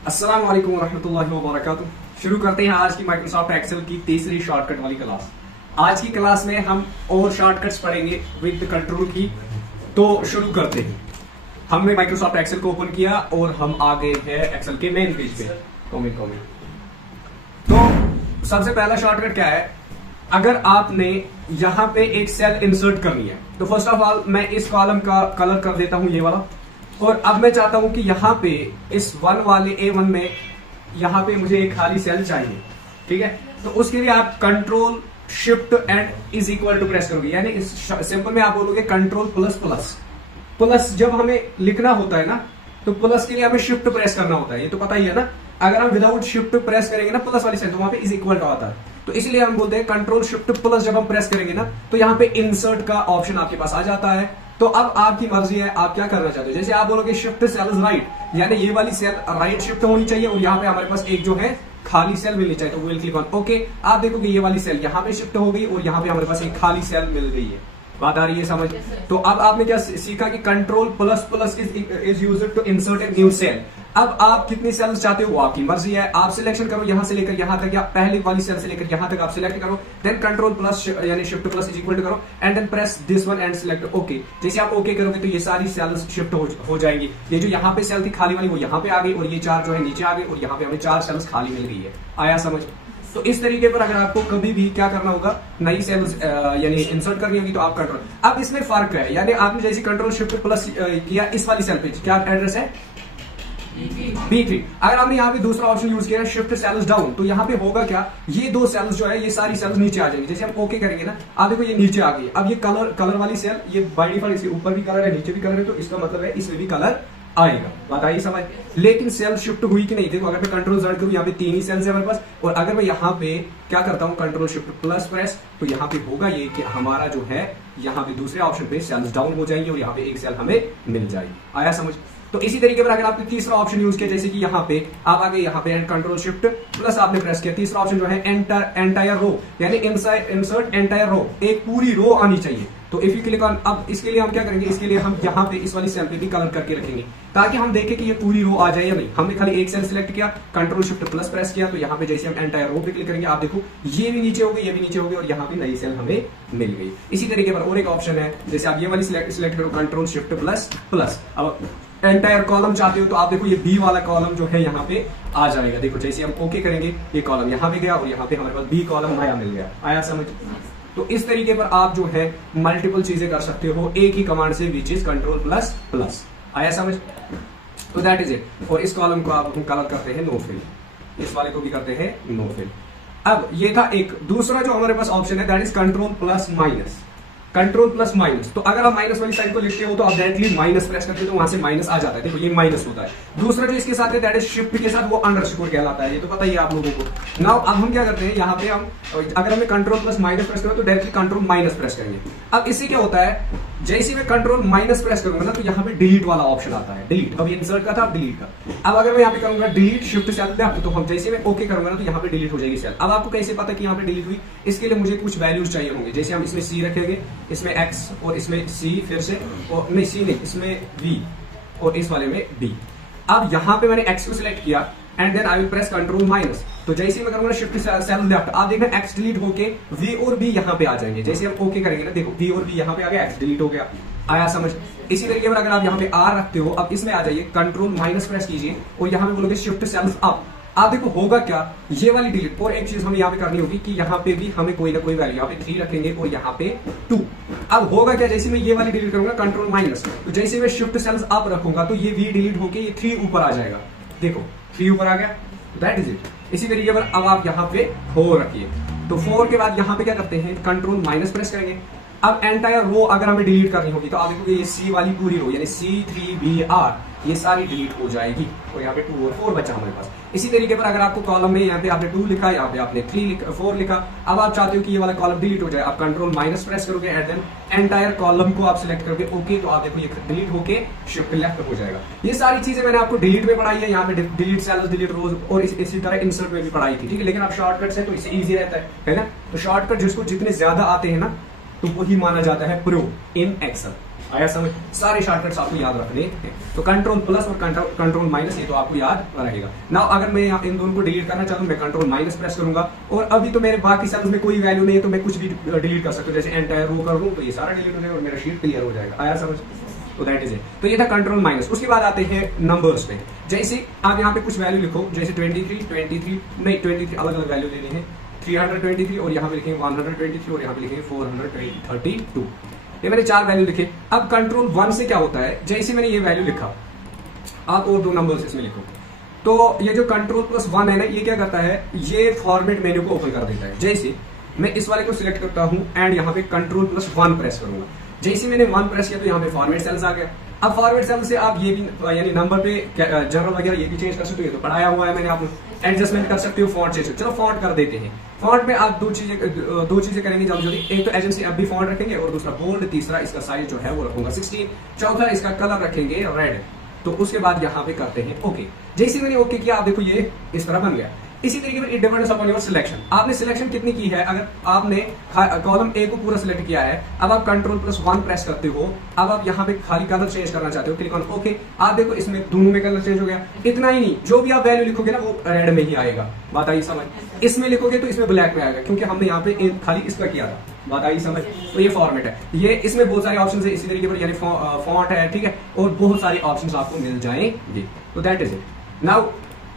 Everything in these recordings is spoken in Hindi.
अस्सलाम वालेकुम रहमतुल्लाहि व बरकातुहू। शुरू करते हैं आज की माइक्रोसॉफ्ट एक्सेल की तीसरी शॉर्टकट वाली क्लास। आज की क्लास में हम और शॉर्टकट्स पढ़ेंगे विद कंट्रोल की। तो शुरू करते हैं। हमने माइक्रोसॉफ्ट एक्सेल को ओपन किया और हम आ गए हैं एक्सेल के मेन पेज पे। तो सबसे पहला शॉर्टकट क्या है, अगर आपने यहां पे एक सेल इंसर्ट करनी है तो फर्स्ट ऑफ ऑल मैं इस कॉलम का कलर कर देता हूं ये वाला, और अब मैं चाहता हूं कि यहां पे इस वन वाले A1 में यहां पे मुझे एक खाली सेल चाहिए। ठीक है, तो उसके लिए आप control shift and is equal to press करोगे, यानी इस सिंपल में आप बोलोगे कंट्रोल प्लस प्लस प्लस। जब हमें लिखना होता है ना तो प्लस के लिए हमें शिफ्ट प्रेस करना होता है, ये तो पता ही है ना। अगर हम विदाउट शिफ्ट प्रेस करेंगे ना प्लस वाली सेल तो वहां पे इज इक्वल टू आता है, तो इसलिए हम बोलते हैं कंट्रोल शिफ्ट प्लस। जब हम प्रेस करेंगे ना तो यहाँ पे इंसर्ट का ऑप्शन आपके पास आ जाता है। तो अब आपकी मर्जी है आप क्या करना चाहते हो। जैसे आप बोलोगे शिफ्ट सेल्स राइट, यानी ये वाली सेल राइट शिफ्ट होनी चाहिए और यहाँ पे हमारे पास एक जो है खाली सेल मिलनी चाहिए, तो विल क्लिक ऑन ओके। आप देखोगे ये वाली सेल यहाँ पे शिफ्ट हो गई और यहाँ पे हमारे पास एक खाली सेल मिल गई है। बात आ रही है समझ? तो अब आपने क्या सीखा कि control plus plus is used to insert a new cell. अब आप कितनी सेल्स चाहते हो वो आपकी मर्जी है, आप सिलेक्शन करो यहां से लेकर यहां तक, या पहले वाली सेल से लेकर यहां तक आप सिलेक्ट करो, देन कंट्रोल प्लस यानी shift plus is equal to करो and then press this one and select okay. जैसे आप ओके करोगे तो ये सारी सेल्स शिफ्ट हो जाएंगी। ये जो यहाँ पे सेल थी खाली वाली वो यहाँ पे आ गई और ये चार जो है नीचे आ गई और यहाँ पे हमें चार सेल्स खाली मिल गई है। आया समझ? तो इस तरीके पर अगर आपको कभी भी क्या करना होगा, नई सेल्स यानी इंसर्ट करनी होगी तो आप कंट्रोल। अब इसमें फर्क है, यानी आपने जैसे कंट्रोल शिफ्ट प्लस किया इस वाली सेल पे, क्या एड्रेस है B3। अगर आपने यहाँ पे दूसरा ऑप्शन यूज किया शिफ्ट सेल्स डाउन, तो यहाँ पे होगा क्या, ये दो सेल्स जो है ये सारी सेल्स नीचे आ जाएंगी। जैसे हम ओके करेंगे ना, आप देखो ये नीचे आ गई। अब ये कलर वाली सेल, ये बाय डिफॉल्ट इसके ऊपर भी कलर है नीचे भी कलर है, तो इसका मतलब है इसमें भी कलर आएगा। बात आई समझ? लेकिन सेल शिफ्ट हुई कि नहीं, देखो अगर मैं कंट्रोल Z करूं यहाँ पे तीन ही सेल्स है हमारे पास, और अगर मैं यहाँ पे क्या करता हूँ कंट्रोल शिफ्ट प्लस प्रेस, तो यहाँ पे होगा ये कि हमारा जो है यहाँ पे दूसरे ऑप्शन पे सेल्स डाउन हो जाएंगे और यहाँ पे एक सेल हमें मिल जाएगी। आया समझ? तो इसी तरीके पर अगर आपने तीसरा ऑप्शन यूज किया, जैसे कि यहाँ पे आप आगे यहाँ पे कंट्रोल शिफ्ट प्लस आपने प्रेस किया, तीसरा ऑप्शन जो है एंटायर रो, यानी इंसर्ट एंटायर रो, एक पूरी रो आनी चाहिए। तो इफ यू क्लिक ऑन, अब इसके लिए हम क्या करेंगे, इसके लिए हम यहाँ पे इस वाली सेल पे भी कलर करके रखेंगे ताकि हम देखें कि ये पूरी रो आ जाए या नहीं। हमने खाली एक सेल सिलेक्ट किया, कंट्रोल शिफ्ट प्लस प्रेस किया, तो यहाँ पे जैसे हम एंटायर रो पे क्लिक करेंगे आप देखो ये भी नीचे हो गई, ये भी नीचे हो गई और यहाँ पे नई सेल हमें मिल गई। इसी तरीके पर और एक ऑप्शन है, जैसे आप ये वाली सिलेक्ट करो कंट्रोल शिफ्ट प्लस प्लस, अब एंटायर कॉलम चाहते हो तो आप देखो ये बी वाला कॉलम जो है यहाँ पे आ जाएगा। देखो जैसे हम ओके करेंगे ये कॉलम यहाँ पे गया और यहाँ पे हमारे पास बी कॉलम नया मिल गया। आया समझ? तो इस तरीके पर आप जो है मल्टीपल चीजें कर सकते हो एक ही कमांड से, which is control plus plus. आया समझ? तो दैट इज इट। और इस कॉलम को आप कलर करते हैं नो फिल, इस वाले को भी करते हैं नो फिल। अब ये था एक। दूसरा जो हमारे पास ऑप्शन है that is control plus minus. Control plus minus, तो अगर आप माइनस वाली साइड को लिखते हो तो आप डायरेक्टली माइनस प्रेस करते हो तो वहां से माइनस आ जाता है। देखो ये माइनस होता है। दूसरा जो इसके साथ है दैट इज शिफ्ट के साथ वो अंडरस्कोर कहलाता है, ये तो पता ही है आप लोगों को। नाउ अब हम क्या करते हैं, यहाँ पे हम अगर हमें कंट्रोल प्लस माइनस प्रेस करें तो डायरेक्टली कंट्रोल माइनस प्रेस करेंगे। अब इससे क्या होता है, जैसे मैं कंट्रोल माइनस प्रेस करूंगा ना तो यहाँ पे डिलीट वाला ऑप्शन आता है। डिलीट, अब इंसर्ट का था अब डिलीट का। अब अगर मैं यहाँ पे करूंगा डिलीट शिफ्ट सेल लेफ्ट, तो हम जैसे मैं ओके करूंगा ना तो यहाँ पे डिलीट हो जाएगी सेल। अब आपको कैसे पता कि यहाँ पे डिलीट हुई, इसके लिए मुझे कुछ वैल्यूज चाहिए होंगे। जैसे हम इसमें C रखेंगे, इसमें X और इसमें C फिर से, और नहीं C नहीं, इसमें V और इस वाले में B। अब यहाँ पे मैंने X को सिलेक्ट किया and then I will press control minus, तो जैसे मैं करूंगा शिफ्ट सेल लेफ्ट, आप देखना X डिलीट होके V और B यहाँ पे आ जाएंगे। जैसे हम ओके करेंगे ना देखो V और B यहाँ पे आ गया, X डिलीट हो गया। आया समझ? इसी तरीके पर अगर आप यहाँ पे R रखते हो, अब इसमें आ जाइए कंट्रोल माइनस प्रेस कीजिए और यहाँ पे बोलोगे शिफ्ट सेल्स अप। आप देखो होगा क्या, ये वाली डिलीट। और एक चीज हमें यहाँ पे करनी होगी कि यहाँ पे भी हमें कोई ना कोई वैल्यू, यहाँ पे 3 रखेंगे और यहाँ पे 2। अब होगा क्या, जैसे मैं ये वाली डिलीट करूंगा कंट्रोल माइनस, तो जैसे मैं शिफ्ट सेल्स अप रखूंगा तो ये V डिलीट होके ये 3 ऊपर आ जाएगा। देखो 3 ऊपर आ गया, दैट इज इट। इसी तरीके पर अब आप यहाँ पे 4 रखिए, तो 4 के बाद यहाँ पे क्या करते हैं कंट्रोल माइनस प्रेस करेंगे। अब एंटायर रो अगर हमें डिलीट करनी होगी तो आप देखोगे ये C वाली पूरी रो यानी C3BR ये सारी डिलीट हो जाएगी और यहाँ पे 2 और 4 बचा हमारे पास। इसी तरीके पर अगर आपको कॉलम में यहाँ पे आपने 2 लिखा, यहाँ पे आपने 4 लिखा, अब आप चाहते हो कि ये वाला कॉलम डिलीट हो जाए, आप कंट्रोल माइनस प्रेस करोगे एंड देन एंटायर कॉलम को आप सिलेक्ट करोगे ओके, तो आप देखो ये डिलीट होके शिफ्ट लेफ्ट हो जाएगा। ये सारी चीजें मैंने आपको डिलीट में पढ़ाई है, यहाँ पे डिलीट सेल्स, डिलीट रोज और इसी तरह इंसर्ट में भी पढ़ाई थी। ठीक है, लेकिन आप शॉर्टकट से तो इससे ईजी रहता है ना। तो शॉर्टकट जिसको जितने ज्यादा आते हैं ना तो वही माना जाता है प्रो इन एक्सेल। आया समझ? सारे शॉर्टकट्स आपको याद रखने हैं। तो कंट्रोल प्लस और कंट्रोल माइनस ये तो आपको याद रहेगा ना। अगर मैं इन दोनों को डिलीट करना चाहूँ मैं कंट्रोल माइनस प्रेस करूंगा, और अभी तो मेरे बाकी सेल्स में कोई वैल्यू नहीं है तो मैं कुछ भी डिलीट कर सकता हूँ। जैसे एंटायर रो कर दूं तो ये सारा डिलीट हो जाएगा और मेरा शीट क्लियर हो जाएगा। आया समझ? तो दैट इज इट। तो ये था कंट्रोल माइनस। उसके बाद आते हैं नंबर्स पे। जैसे आप यहाँ पे कुछ वैल्यू लिखो, जैसे 23 अलग अलग वैल्यू लेने हैं, 323 और यहाँ पे लिखेंगे 123 और यहाँ पे लिखेंगे 432। ये मैंने 4 वैल्यू लिखे। अब कंट्रोल 1 से क्या होता है, जैसे मैंने ये वैल्यू लिखा, आप और 2 नंबर्स इसमें लिखो, तो ये जो कंट्रोल प्लस 1 है ना, ये क्या करता है, ये फॉर्मेट मेन्यू को ओपन कर देता है। जैसे मैं इस वाले को सिलेक्ट करता हूं एंड यहाँ पे कंट्रोल प्लस 1 प्रेस करूंगा, जैसे मैंने 1 प्रेस किया तो यहाँ पे फॉर्मेट सेल्स आ गया। अब फॉरवर्ड सेल से आप ये भी यानी नंबर पे जनरल वगैरह ये भी चेंज कर सकते हो, ये तो पढ़ाया हुआ है मैंने, आप एडजस्टमेंट कर सकते हो, फॉन्ट चेंज। चलो फॉन्ट कर देते हैं। फॉन्ट में आप दो चीजें करेंगे जल्दी जल्दी। एक तो एजेंसी अब भी फॉन्ट रखेंगे और दूसरा बोल्ड, तीसरा इसका साइज जो है वो रखूंगा 16, चौथा इसका कलर रखेंगे रेड। तो उसके बाद यहाँ पे करते हैं ओके। जैसे मैंने ओके किया, आप देखो ये इस तरह बन गया। इसी तरीके से it depends upon your selection. आपने सिलेक्शन कितनी की है, अगर आपने कॉलम ए को पूरा सिलेक्ट किया है, अब आप कंट्रोल प्लस 1 प्रेस करते हो, अब आप यहाँ पे खाली कलर चेंज करना चाहते हो, क्लिक ऑन ओके। आप देखो इसमें दोनों में कलर चेंज हो गया। इतना ही नहीं, जो भी आप वैल्यू लिखोगे ना वो रेड में ही आएगा। बात आई समझ? इसमें लिखोगे तो इसमें ब्लैक में आएगा, क्योंकि हमने यहाँ पे खाली इसका किया था। बात आई समझ? तो ये फॉर्मेट है। ये इसमें बहुत सारे ऑप्शन है इसी तरीके पर, यानी फॉन्ट है, ठीक है, और बहुत सारे ऑप्शन आपको मिल जाएंगे। तो दैट इज इट। नाउ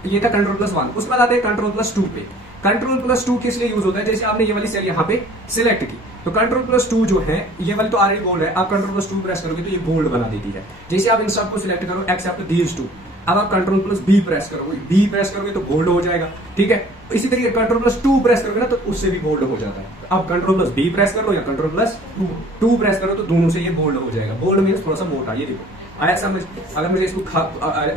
ये था कंट्रोल प्लस 1। उसके बाद आते हैं कंट्रोल प्लस 2 पे। कंट्रोल प्लस 2 किस लिए यूज होता है, जैसे आपने ये वाली सेल यहाँ पे सिलेक्ट की, तो कंट्रोल प्लस 2 जो है, ये वाली तो ऑलरेडी बोल्ड है, आप कंट्रोल प्लस 2 प्रेस करोगे तो ये बोल्ड बना देती है। जैसे आप इन सबको सिलेक्ट करो एक्सेप्ट दीज 2, अब आप कंट्रोल प्लस बी प्रेस करोगे, बी प्रेस करोगे तो बोल्ड हो जाएगा, ठीक है। इसी तरीके कंट्रोल प्लस 2 प्रेस करोगे ना तो उससे भी बोल्ड हो जाता है। अब कंट्रोल प्लस बी प्रेस कर लो या कंट्रोल प्लस 2 प्रेस करो तो दोनों से ये बोल्ड हो जाएगा। बोल्ड मीन्स थोड़ा सा मोटा। ये देखो आया समझ? अगर मुझे इसको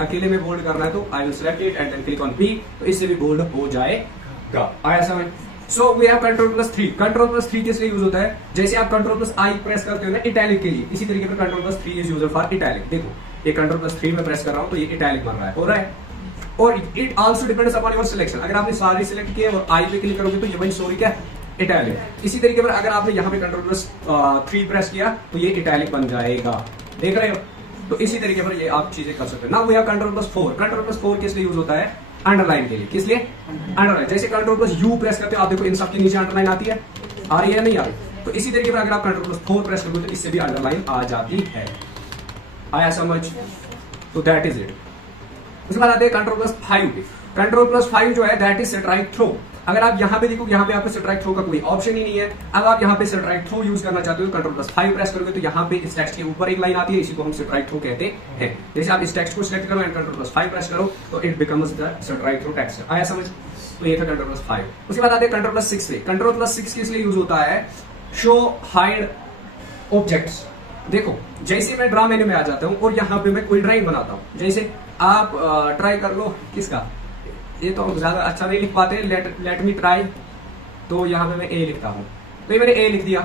अकेले में बोल्ड करना है तो I will select it and then click on P, तो इससे भी बोल्ड हो जाएगा। आया समझ? So we have control plus 3। Control plus 3 किस लिए यूज होता है, जैसे आप कंट्रोल प्लस आई प्रेस करते हो ना इटैलिक के लिए, इसी तरीके पर control plus 3 is used for italic. देखो ये कंट्रोल प्लस 3 में प्रेस कर रहा हूं तो ये इटैलिक बन रहा है, हो रहा है। और it also depends upon your selection. अगर आपने सारे सिलेक्ट किए और आई पे क्लिक करोगे तो ये बन सॉरी क्या इटैलिक। इसी तरीके पर अगर आपने यहाँ पे कंट्रोल प्लस 3 प्रेस किया तो ये इटैलिक बन जाएगा। देख रहे हो? तो इसी तरीके पर ये आप चीजें कर सकते हो। Now we have control plus 4। Control plus 4 किस लिए यूज होता है, अंडरलाइन के लिए। किस लिए? अंडरलाइन। जैसे कंट्रोल प्लस यू प्रेस करते हो, आप देखो इन सब के नीचे अंडरलाइन आती है, आ रही है नहीं आ रही? तो इसी तरीके पर अगर आप कंट्रोल प्लस 4 प्रेस करोगे तो इससे भी अंडरलाइन आ जाती है। आया समझ? तो दैट इज इट। उसके बाद आते हैं कंट्रोल प्लस 5 पे। कंट्रोल प्लस 5 जो है दैट इज स्ट्राइक थ्रो। अगर आप यहाँ पे देखो, यहाँ पे आपको स्ट्राइक थ्रो का कोई ऑप्शन ही नहीं है। अब आप यहाँ पे स्ट्राइक थ्रो यूज करना चाहते हो, कंट्रोल प्लस 5 प्रेस करोगे तो यहाँ पे इस टेक्स्ट के ऊपर एक लाइन आती है, इसी को हम स्ट्राइक थ्रो कहते हैं। जैसे आप इस टेक्स्ट को सिलेक्ट करो एंड कंट्रोल प्लस 5 प्रेस करो तो it becomes the strike through text. आया समझ? तो ये था कंट्रोल प्लस 5। उसके बाद आते हैं कंट्रोल प्लस 6 पे। कंट्रोल प्लस 6 किस लिए यूज होता है, शो हाइड ऑब्जेक्ट्स। देखो जैसे मैं ड्रा मेन्यू में आ जाता हूँ और यहाँ पे मैं कोई ड्राइंग बनाता हूँ, जैसे आप ट्राई कर लो किसका, ये तो ज्यादा अच्छा नहीं लिख पाते, लेट मी ट्राई, तो यहाँ पे मैं ए लिखता हूँ, तो ये मैंने ए लिख दिया।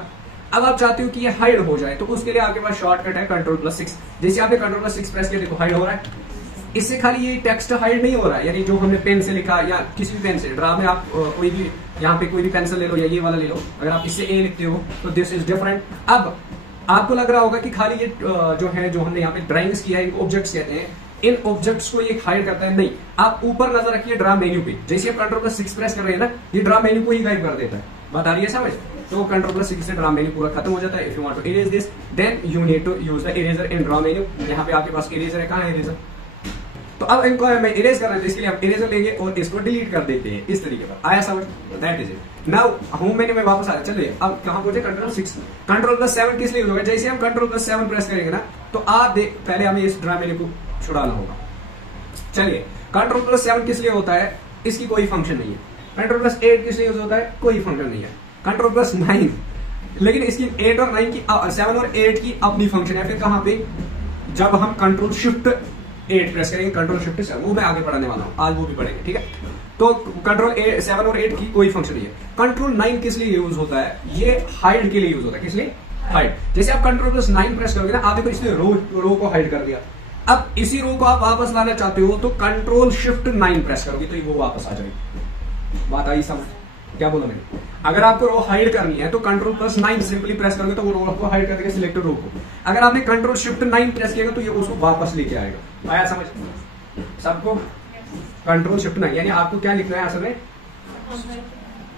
अब आप चाहते हो कि ये हाइड हो जाए तो उसके लिए आपके पास शॉर्टकट है कंट्रोल प्लस 6। जैसे आपने कंट्रोल प्लस 6 प्रेस किया, देखो हाइड हो रहा है। इससे खाली ये टेक्स्ट हाइड नहीं हो रहा है, यानी जो हमने पेन से लिखा या किसी भी पेन से, ड्रा में आप कोई भी यहाँ पे कोई भी पेंसिल ले लो या ये वाला ले लो, अगर आप इससे ए लिखते हो तो दिस इज डिफरेंट। अब आपको लग रहा होगा कि खाली ये जो है, जो हमने यहाँ पे ड्राइंग्स किया है, इनको ऑब्जेक्ट्स कहते हैं, इन ऑब्जेक्ट्स को ये हाइड करता है। नहीं, आप ऊपर नजर रखिए ड्रा मेन्यू पे, जैसे आप कंट्रोल प्लस 6 प्रेस कर रहे हैं ना, ये ड्रा मेन्यू को ही गायब कर देता है। बात आ रही है समझ? तो कंट्रोल प्लस 6 से ड्रा मेन्यू पूरा खत्म हो जाता है। If you want to erase this then you need to use the eraser in draw menu. यहाँ पे आपके पास इरेजर है, कहाँ है इरेजर? तो अब इनको मैं इरेज कर रहा हूं, इसके लिए हम इरेजर लेंगे और इसको डिलीट कर देते हैं इस तरीके पर। आया समझ? That is it. Now home menu में वापस आ रहे, चलिए अब कहां पहुंचे, कंट्रोल 6। कंट्रोल प्लस 7 किस लिए यूज होगा, जैसे हम कंट्रोल प्लस 7 प्रेस करेंगे ना तो आप देख, पहले हमें इस ड्रा मेन्यू को छुड़ाना होगा। चलिए कंट्रोल प्लस 7 किस लिए होता है, इसकी कोई फंक्शन नहीं है। कंट्रोल प्लस 8 किस लिए यूज होता है, कोई फंक्शन नहीं है। कंट्रोल प्लस 9, लेकिन इसकी 8 और 9 की 7 और 8 की अपनी फंक्शन है। फिर कहां पे, जब हम कंट्रोल शिफ्ट 8 प्रेस करेंगे, कंट्रोल शिफ्ट 7, वो मैं आगे पढ़ाने वाला हूं, आज वो भी पढ़ेंगे, ठीक है। तो कंट्रोल 7 और 8 की कोई फंक्शन नहीं है। कंट्रोल 9 किस लिए यूज होता है, ये हाइड के लिए यूज होता है। किस लिए? हाइड। जैसे आप कंट्रोल प्लस 9 प्रेस करोगे ना, आप देखो इसने रो को हाइड कर दिया। अब इसी रो को आप वापस लाना चाहते हो तो कंट्रोल शिफ्ट 9 प्रेस करोगे तो वो वापस आ जाएगी। बात आई समझ? क्या बोला मैंने? अगर आपको रो हाइड करनी है तो कंट्रोल प्लस 9 सिंपली प्रेस करोगे तो वो रो को हाइड कर देगा सिलेक्टेड रो को। अगर आपने कंट्रोल शिफ्ट 9 प्रेस किया तो ये उसको वापस लेके आएगा। आया समझ सबको? कंट्रोल शिफ्ट 9 यानी आपको क्या लिखना है असल में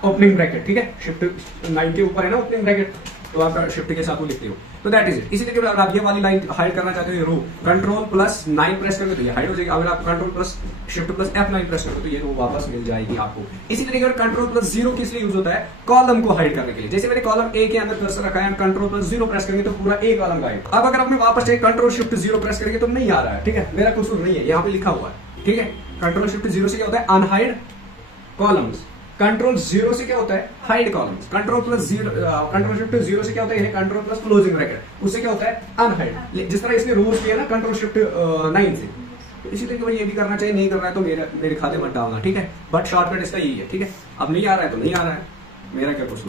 ओपनिंग ब्रैकेट, ठीक है, शिफ्ट 9 के ऊपर है ना ओपनिंग ब्रैकेट, तो आप शिफ्ट के साथ वो लिखते हो। तो दैट इज इट। इसी तरीके अगर आप ये वाली लाइन हाइड करना चाहते हो ये रो कंट्रोल प्लस 9 प्रेस करोगे तो ये हाइड हो जाएगी। अगर आप control plus shift plus F9 press करोगे तो ये रो वापस मिल जाएगी आपको। इसी तरीके अगर कंट्रोल प्लस 0 किस लिए यूज होता है? कॉलम को हाइड करने के लिए। जैसे मैंने कॉलम ए के अंदर कर्सर रखा है, कंट्रोल प्लस 0 प्रेस करेंगे तो पूरा ए कॉलम गायब। अब अगर आपने वापस चाहिए कंट्रोल शिफ्ट 0 प्रेस करेंगे तो नहीं आ रहा है, ठीक है, मेरा कसूर नहीं है, यहाँ पे लिखा हुआ है, ठीक है। कंट्रोल शिफ्ट 0 से क्या होता है? Unhide columns. कंट्रोल 0 से क्या होता है? Hide columns. Control plus 0 control shift 0 से क्या होता है? कंट्रोल प्लस क्लोजिंग ब्रैकेट, उससे क्या होता है? अनहाइड। जिस तरह इसने रूल किया ना कंट्रोल शिफ्ट 9 से, तो इसी तरीके में ये भी करना चाहिए। नहीं करना है तो मेरे खाते मत डालना, ठीक है, बट शॉर्टकट इसका यही है, ठीक है। अब नहीं आ रहा है तो नहीं आ रहा है, मेरा क्या कुछ।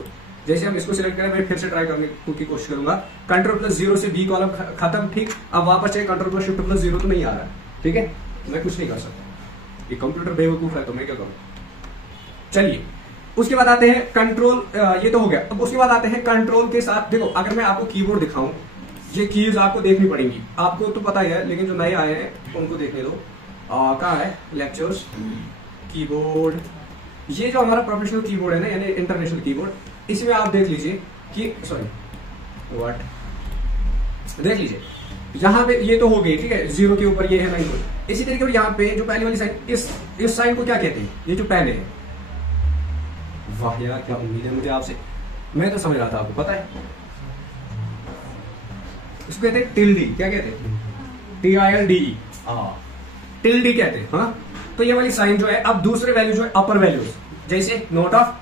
जैसे हम इसको सिलेक्ट करें, मैं फिर से ट्राई करने की कोशिश करूंगा। कंट्रोल प्लस 0 से बी कॉलम खत्म, ठीक। अब वापस चाहिए कंट्रोल प्लस शिफ्ट प्लस 0 तो नहीं आ रहा है, ठीक है, मैं कुछ नहीं कर सकता, ये कंप्यूटर बेवकूफ है तो मैं क्या करूं। चलिए उसके बाद आते हैं कंट्रोल, ये तो हो गया। अब उसके बाद आते हैं कंट्रोल के साथ, देखो अगर मैं आपको कीबोर्ड दिखाऊं, ये कीज आपको देखनी पड़ेंगी, आपको तो पता ही है, लेकिन जो नए आए हैं उनको देखने दो। कहाँ है लेक्चर्स कीबोर्ड, ये जो हमारा प्रोफेशनल कीबोर्ड है ना, यानी इंटरनेशनल कीबोर्ड, इसमें आप देख लीजिए कि सॉरी व्हाट, देख लीजिए यहाँ पे ये तो हो गई, ठीक है, 0 के ऊपर ये है 9। इसी तरीके यहाँ पे जो पहली वाली साइन, इस साइन को क्या कहते हैं? ये जो पहले है, वाह यार क्या उम्मीद है मुझे आपसे, मैं तो समझ रहा था आपको पता है, इसको कहते हैं टिल्डी। क्या कहते हैं? TILDE, टिल्डी कहते हैं। हाँ, तो ये वाली साइन जो है, अब दूसरे वैल्यू जो है अपर वैल्यूज, जैसे नोट ऑफ,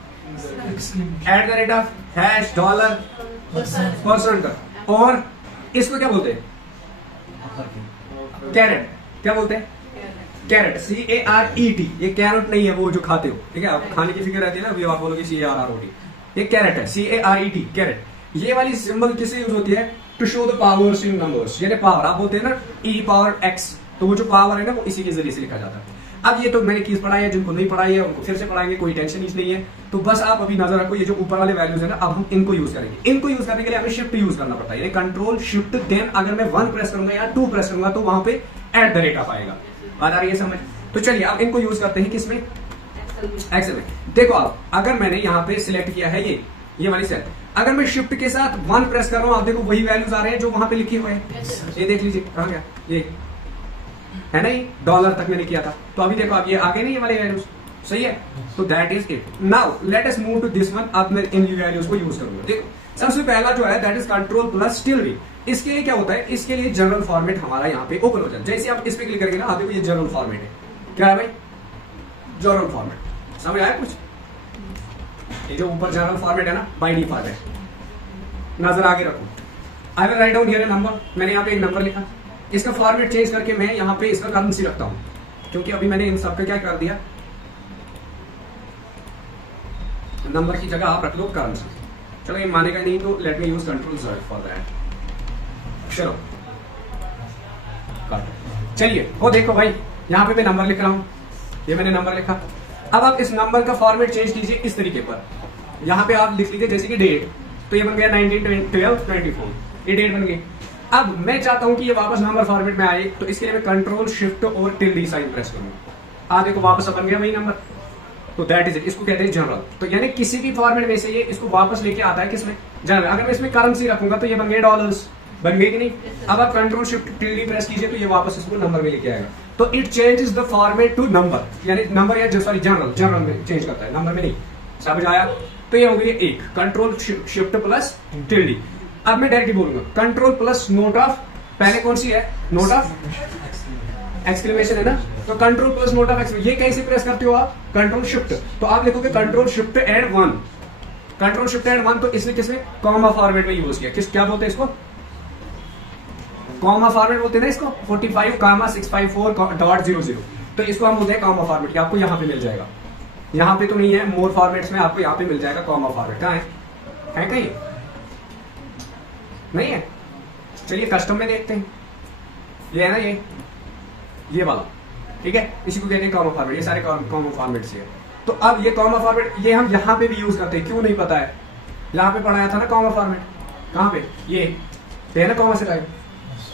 @ हैश, डॉलर, %, और इसको क्या बोलते हैं? कैरेट। क्या बोलते हैं? Carat, CARET। ये कैरेट नहीं है वो जो खाते हो, ठीक है, आप खाने की फिक्र रहती है ना, अभी आप बोलोगे CARROT, ये कैरेट है, CARET कैरेट। ये वाली सिंबल किससे यूज होती है? To show the powers in numbers, यानी पावर, आप बोलते हैं ना E⁻X, तो वो जो पावर है ना वो इसी के जरिए से लिखा जाता है। अब ये तो मैंने कीज पढ़ाई है, जिनको नहीं पढ़ाई है उनको फिर से पढ़ाएंगे, कोई टेंशन ही नहीं है। तो बस आप अभी नजर रखो, ये जो ऊपर वाले वैल्यूज है ना, अब हम इनको यूज करेंगे। इनको यूज करने के लिए हमें शिफ्ट यूज करना पड़ता है, कंट्रोल शिफ्ट, देन अगर मैं 1 प्रेस करूंगा या 2 प्रेस करूंगा तो वहां पे @ आप आएगा। बात आ रही है समझ? तो चलिए अब इनको यूज करते हैं किसमें? एक्सेल में। देखो आप, अगर मैंने यहाँ पे सिलेक्ट किया है ये वाली सेल, अगर मैं शिफ्ट के साथ 1 प्रेस कर रहा हूं, आप देखो वही वैल्यूज आ रहे हैं जो वहां पे लिखे हुए हैं। ये देख लीजिए कहां गया, ये है ना, ये डॉलर तक मैंने किया था, तो अभी देखो आप ये आगे नहीं, ये वाले वैल्यूज, सही है। तो that is it. Now let us move to this one. अब मैं इन वैल्यूज को यूज करूंगा। देखो सबसे पहला जो है दैट इज कंट्रोल प्लस टिल्डी। इसके लिए क्या होता है? इसके लिए जनरल फॉर्मेट हमारा यहाँ पे ओपन हो जाता है। जैसे आप इस पे क्लिक करेंगे ना, आप देखो ये जनरल फॉर्मेट है। क्या है भाई? General format. समझ आया कुछ? ये जो ऊपर जनरल फॉर्मेट है ना, बाय डिफॉल्ट है, नजर आगे रखो। I will write down here A number, मैंने यहाँ पे एक नंबर लिखा, इसका फॉर्मेट चेंज करके मैं यहाँ पे इसका करेंसी रखता हूँ, क्योंकि अभी मैंने इन सब का क्या कर दिया, नंबर की जगह आप रख लो करेंसी। चलो ये मानेगा नहीं तो let me use control Z for that. चलो चलिए वो देखो भाई, यहाँ पे मैं नंबर लिख रहा हूँ, ये मैंने नंबर लिखा। अब आप इस नंबर का फॉर्मेट चेंज कीजिए इस तरीके पर, यहाँ पे आप लिख लीजिए जैसे कि डेट, तो ये बन गया 19/12/24, ये डेट बन गई। अब मैं चाहता हूं कि ये वापस नंबर फॉर्मेट में आए, तो इसके लिए मैं कंट्रोल शिफ्ट और टिल्डी साइन प्रेस करूंगा। आप देखो वापस बन गया वही नंबर, तो दैट इज इट। इसको कहते हैं जनरल। तो यानी किसी भी फॉर्मेट में से ये इसको वापस लेके आता है किसमें? जनरल। अगर मैं इसमें करेंसी रखूंगा तो ये बन गए डॉलर्स, बन गए कि नहीं? अब आप कंट्रोल शिफ्ट टिल्डी प्रेस कीजिए तो ये वापस इसको नंबर में लेके आएगा। तो it changes the format to number, यानी नंबर या सॉरी जनरल में चेंज करता है, नंबर में नहीं। समझ आया? तो ये हो गई एक कंट्रोल शिफ्ट प्लस टिल्डी। अब मैं डायरेक्टली बोलूंगा कंट्रोल प्लस नोट ऑफ, पहले कौन सी है? नोट ऑफ एक्सक्लेमेशन है ना, तो control plus note of exclamation. ये कैसे प्रेस करते हो आप? कंट्रोल शिफ्ट, तो आप लिखोगे control shift add 1, control shift add 1। तो इसने किसमें? कॉमा फॉर्मेट में यूज किया। किस क्या बोलते हैं इसको? कॉमा फॉर्मेट बोलते हैं ना इसको, 45,654.00। तो इसको हम बोलते हैं कॉमा फॉर्मेट। आपको यहाँ पे मिल जाएगा, यहाँ पे तो नहीं है, मोर फॉर्मेट्स में आपको यहाँ पे मिल जाएगा कॉमा फॉर्मेट। कहाँ है कहीं? नहीं है? चलिए कस्टम में देखते हैं, ये है ना, ये वाला, ठीक है, इसी को कहते हैं कॉमा फॉर्मेट। ये सारे कॉमा फॉर्मेट से है। तो अब ये कॉमा फॉर्मेट ये हम यहाँ पे भी यूज करते हैं, क्यों नहीं पता है? यहाँ पे पढ़ाया था ना कॉमा फॉर्मेट, कहाँ पे? ये है ना कॉमा से टाइप,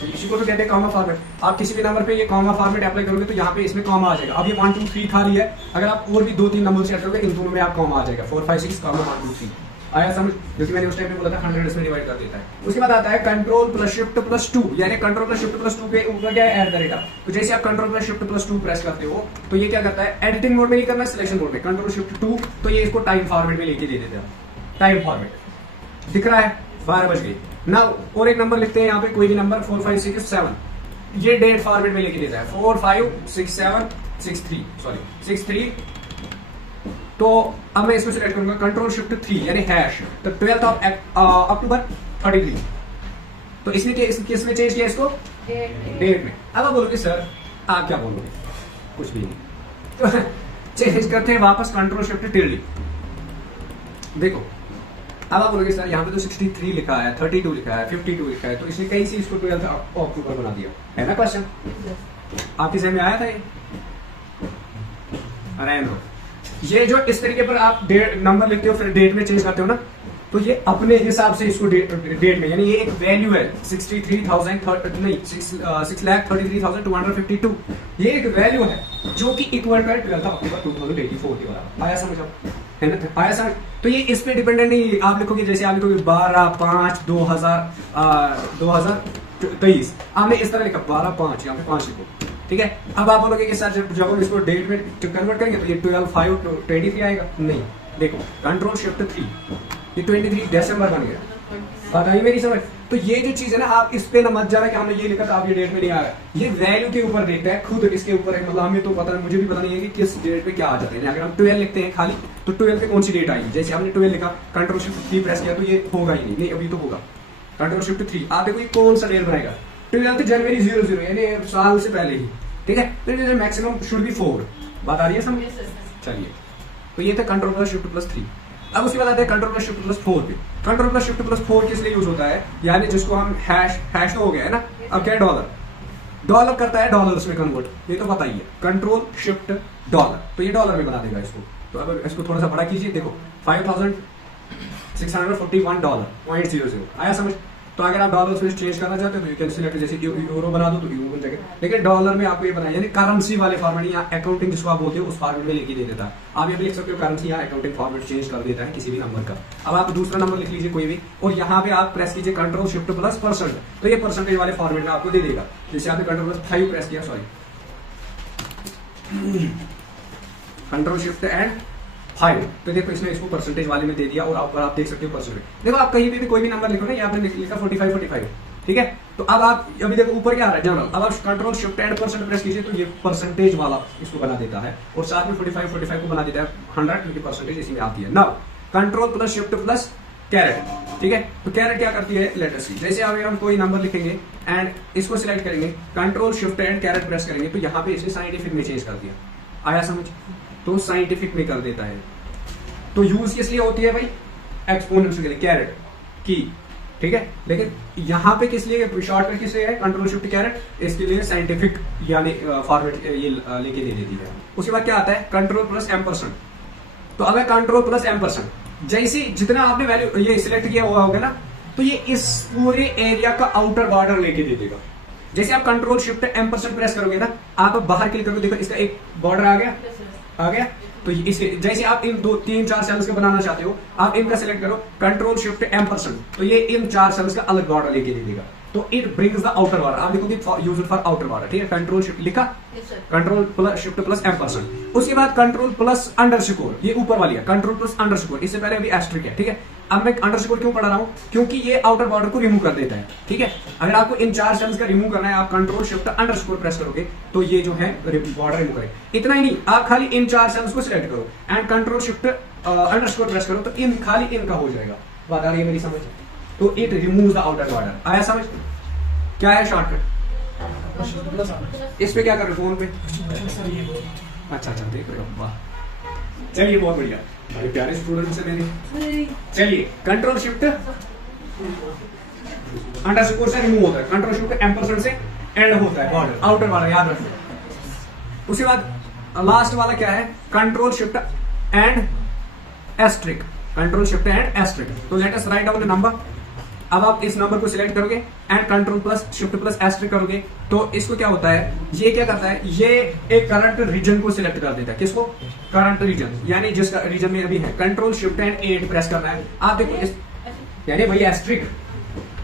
इसी को तो कहते हैं कॉमा फॉर्मेट। आप किसी भी नंबर पे ये कॉमा फॉर्मेट अप्लाई करोगे तो यहाँ पे इसमें कॉमा आ जाएगा। अब ये 1 2 3 था रही है, अगर आप और भी 2 3 नंबर से ऐड करोगे इन दोनों में आप कॉमा आ जाएगा, 4 5 6 कॉमा 1 2 3। आया समझ? जैसे मैंने उस टाइम पे बोला था 100 इसमें डिवाइड कर देता है। उसके बाद आता है कंट्रोल प्लस शिफ्ट प्लस 2, यानी कंट्रोल प्लस शिफ्ट प्लस 2 के ऊपर क्या है? Add the data. तो जैसे आप control plus shift plus 2 press करते हो तो ये क्या करता है? एडिटिंग मोड में नहीं करना, सिलेक्शन मोड में। कंट्रोल शिफ्ट 2 तो ये इसको टाइम फॉर्मेट में लेके दे देते हैं। टाइम फॉर्मेट दिख रहा है, 12 बज गई ना। और एक नंबर लिखते हैं यहाँ पे, कोई भी नंबर 4 5 6 7, ये डेट फॉर्मेट में लेके देता है 4 5 6 7 6 3 सॉरी 6 3। तो अब मैं इसको सिलेक्ट करूंगा कंट्रोल शिफ्ट 3 यानी हैश, तो 12th ऑफ अक्टूबर 33। तो इसने किसमें चेंज किया इसको? डेट में। अब आप बोलोगे सर आप क्या बोलोगे? कुछ भी नहीं। तो चेंज करते हैं वापस कंट्रोल शिफ्ट टिल्डी। देखो अब आप बोलोगे सर यहाँ पे तो 63 लिखा है, 32 लिखा है, 52 लिखा है, तो इसने कहीं से इसको 12th अक्टूबर बना दिया है ना? क्वेश्चन आपके समझ में आया था ये? अरे नो, ये जो इस तरीके पर आप नंबर लिखते हो फिर डेट में चेंज करते हो ना, तो ये अपने हिसाब से इसको डेट में, यानी ये एक वैल्यू है 63,000 नहीं 6,33,252, ये एक वैल्यू है जो कि इक्वल टू 12th अक्टूबर 2084 की वाला। आया समझ? है ना? आया समझ? तो ये इस पे डिपेंडेंट नहीं। आप लिखोगे जैसे आप लिखोगे 12/5/2023, आपने इस तरह लिखा 12/5, यहाँ पे 5 लिखो, ठीक है। अब आप बोलोगे कि सर जब हम इसको डेट में कन्वर्ट करेंगे तो ये 12/5/23 आएगा। नहीं, देखो कंट्रोल शिफ्ट 3, ये 23 दिसंबर बन गया। बात आई मेरी समझ? तो ये जो चीज है ना, आप इस पे ना मत जाना कि हमने ये लिखा था आप ये डेट में नहीं आ रहा। ये वैल्यू के ऊपर देखता है खुद, इसके ऊपर है। मतलब हमें तो पता है, मुझे भी पता नहीं है कि किस डेट पे क्या आ जाते हैं। अगर हम 12 लिखते हैं खाली तो 12 पे कौन सी डेट आएगी? जैसे हमने 12 लिखा, कंट्रोल शिफ्ट 3 प्रेस किया तो ये होगा ही नहीं, अभी तो होगा। कंट्रोल शिफ्ट 3 आप देखो ये कौन सा डेट बनाएगा? 12 जनवरी 00 यानी साल से पहले ही, ठीक है। तो मैक्सिमम शुड बी 4। बात आ रही है समझ? चलिए, तो ये था कंट्रोल प्लस शिफ्ट प्लस 3। अब उसके बाद आते हैं कंट्रोल प्लस शिफ्ट प्लस 4 पे। कंट्रोल प्लस शिफ्ट प्लस 4 किस लिए यूज होता है? यानी जिसको हम हैश तो हो गया है ना, अब क्या है? डॉलर करता है डॉलर्स में कन्वर्ट, ये तो पता ही है। कंट्रोल शिफ्ट डॉलर, तो ये डॉलर में बना देगा इसको। तो अब इसको थोड़ा सा बड़ा कीजिए, देखो $5,641.00 आया समझ? तो अगर आप डॉलर्स में चेंज करना चाहते हो तो यू कैन सिलेक्ट, जैसे यूरो बना दो तो यूरो बन जाएगा, लेकिन डॉलर में आपको ये बनाया, यानी करेंसी वाले फॉर्मेट या अकाउंटिंग जिसको आप बोलते हो उस फॉर्मेट में लेके दे देता है। आप ये भी लिख सकते हो करेंसी या अकाउंटिंग फॉर्मेट चेंज कर देता है किसी भी नंबर का। अब आप दूसरा नंबर लिख लीजिए कोई भी, और यहाँ पे आप प्रेस कीजिए कंट्रोल शिफ्ट प्लस %, तो ये परसेंटेज वाले फॉर्मेट में आपको दे देगा। जैसे आपने कंट्रोल प्लस 5 प्रेस किया, सॉरी कंट्रोल शिफ्ट एंड 5, तो देखो इसने इसको परसेंटेज वाले में दे दिया। और आप देख सकते हो परसेंटेज, देखो आप कहीं भी कोई भी नंबर लिखो ना, यहाँ पे लिखा 45, ठीक है। तो अब आप अभी देखो ऊपर क्या आ रहा है? जनरल। अब आप कंट्रोल शिफ्ट एंड % प्रेस कीजिए तो ये परसेंटेज वाला इसको बना देता है, और साथ में 45 को बना देता है 100, क्योंकि परसेंटेज इसी में आती है। Now control plus shift plus caret, ठीक है। तो कैरेट क्या करती है? Letter C. जैसे अगर हम कोई नंबर लिखेंगे एंड इसको सिलेक्ट करेंगे, control shift and carrot press करेंगे तो यहाँ पे इसने साइंटिफिक में चेंज कर दिया। आया समझ? तो साइंटिफिक में कर देता है। तो यूज किस लिए होती है भाई? एक्सपोनेंशियल के लिए, कैरेट की, ठीक है। लेकिन यहाँ पे किस लिए शॉर्टकट किस लिए है? कंट्रोल शिफ्ट कैरेट, इसके लिए साइंटिफिक यानी फॉर्मेट ये लेके दे देती है। उसके बाद क्या आता है? Control plus %। तो अगर कंट्रोल प्लस %, जैसे जितना आपने वैल्यू ये सिलेक्ट किया हुआ होगा ना, तो ये इस पूरे एरिया का आउटर बॉर्डर लेके दे देगा। जैसे आप कंट्रोल शिफ्ट %, प्रेस करोगे ना, आप बाहर क्लिक करोगे, देखो इसका एक बॉर्डर आ गया। तो इसके जैसे आप इन 2 3 4 सेल्स के बनाना चाहते हो, आप इनका सिलेक्ट करो कंट्रोल शिफ्ट %, तो ये इन 4 सेल्स का अलग बॉर्डर लेके दे देगा। तो it brings the outer border, आप देखोगे यूज्ड फॉर आउटर बॉर्डर, ठीक है। कंट्रोल शिफ्ट लिखा, कंट्रोल प्लस शिफ्ट प्लस %। उसके बाद कंट्रोल प्लस अंडरस्कोर, ये ऊपर वाली है कंट्रोल प्लस अंडरस्कोर, इससे पहले अभी एस्ट्रिक है, ठीक है। अब मैं अंडरस्कोर क्यों पढ़ा रहा हूं? क्योंकि ये आउटर बॉर्डर को रिमूव कर देता है, ठीक है। अगर आपको इन 4 सेल्स का रिमूव करना है, आप कंट्रोल शिफ्ट अंडरस्कोर प्रेस करोगे तो ये जो है बॉर्डर रिमूव करे। इतना ही नहीं, आप खाली इन 4 सेल्स को सिलेक्ट करो and control shift underscore press करो तो इन खाली इनका हो जाएगा। बात आ रही है मेरी समझ? तो it remove the outer border. आया समझ? क्या है शॉर्टकट? इस पे क्या कर रहे हो? फोन पे? अच्छा देख रहे हो, वाह, चलिए बहुत बढ़िया, बड़े प्यारे स्टूडेंट से मेरे। चलिए कंट्रोल शिफ्ट अंडरस्कोर से रिमूव होता है, कंट्रोल शिफ्ट %, से एंड होता है बॉर्डर, आउटर वाला, याद रखो। उसके बाद लास्ट वाला क्या है? Control shift and asterisk, control shift and asterisk. तो let us write down the number. अब आप इस नंबर को सिलेक्ट करोगे and control plus shift plus asterisk करोगे तो इसको क्या होता है, ये क्या करता है, ये एक करंट रीजन को सिलेक्ट कर देता है। किसको? करंट रीजन, यानी जिस रीजन में अभी है। कंट्रोल शिफ्ट एंड 8 प्रेस करना है। आप देखो इस यानी भाई एस्ट्रिक,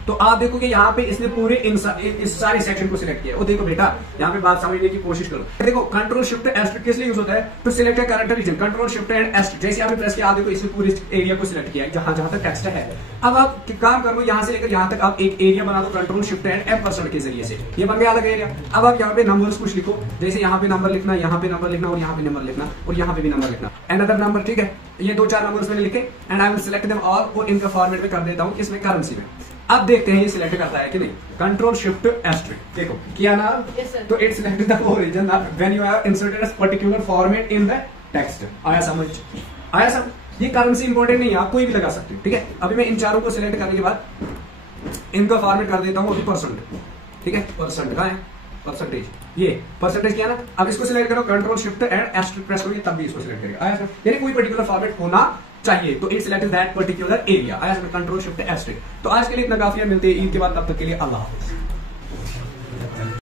तो आप देखो कि यहाँ पे इसने पूरे इस सारे सेक्शन को सिलेक्ट किया। वो देखो बेटा, यहाँ पे बात समझने की कोशिश करो। देखो कंट्रोल शिफ्ट एस्ट्रिक किस लिए यूज होता है? To select a current region. Control shift and asterisk जैसे आपने प्रेस किया, आप देखो इसने पूरे एरिया को सिलेक्ट किया जहां जहां तक टेक्स्ट है। अब आप काम करो, यहाँ से लेकर यहाँ तक आप एक एरिया बना दो कंट्रोल शिफ्ट एंड M% के जरिए से। ये बन गया अलग एरिया। अब आप यहाँ पे नंबर्स कुछ लिखो, जैसे यहाँ पे नंबर लिखना, यहाँ पे नंबर लिखना, और यहाँ पे नंबर लिखना, और यहाँ पे भी नंबर लिखना, अनदर नंबर। ठीक है, ये 2-4 नंबर्स मैंने लिखे and I will select them all, और इनका फॉर्मेट में कर देता हूँ इसमें करेंसी में। अब देखते हैं ये सिलेक्ट करता है कि नहीं। कंट्रोल शिफ्ट एस्ट्रिक, देखो किया ना, तो it selected the origin when you have inserted a particular format in the text. आया समझ? आया समझ? ये करेंसी इंपॉर्टेंट नहीं है, आप कोई भी लगा सकते हो। ठीक है, अभी मैं इन चारों को सिलेक्ट करने के बाद इनका फॉर्मेट कर देता हूँ अभी परसेंट। ठीक है, परसेंट कहाँ है? परसेंटेज, ये परसेंटेज किया ना। अब इसको सिलेक्ट करो, control shift and asterisk press करोगे तब भी इसको सिलेक्ट करेगा। आया? यानी कोई पर्टिकुलर फॉर्मेट होना चाहिए, तो it select that particular area. आया? Control shift asterisk. तो आज के लिए इतना काफी है, मिलते हैं ईद के बाद, तब तक के लिए अल्लाह हाफिज़।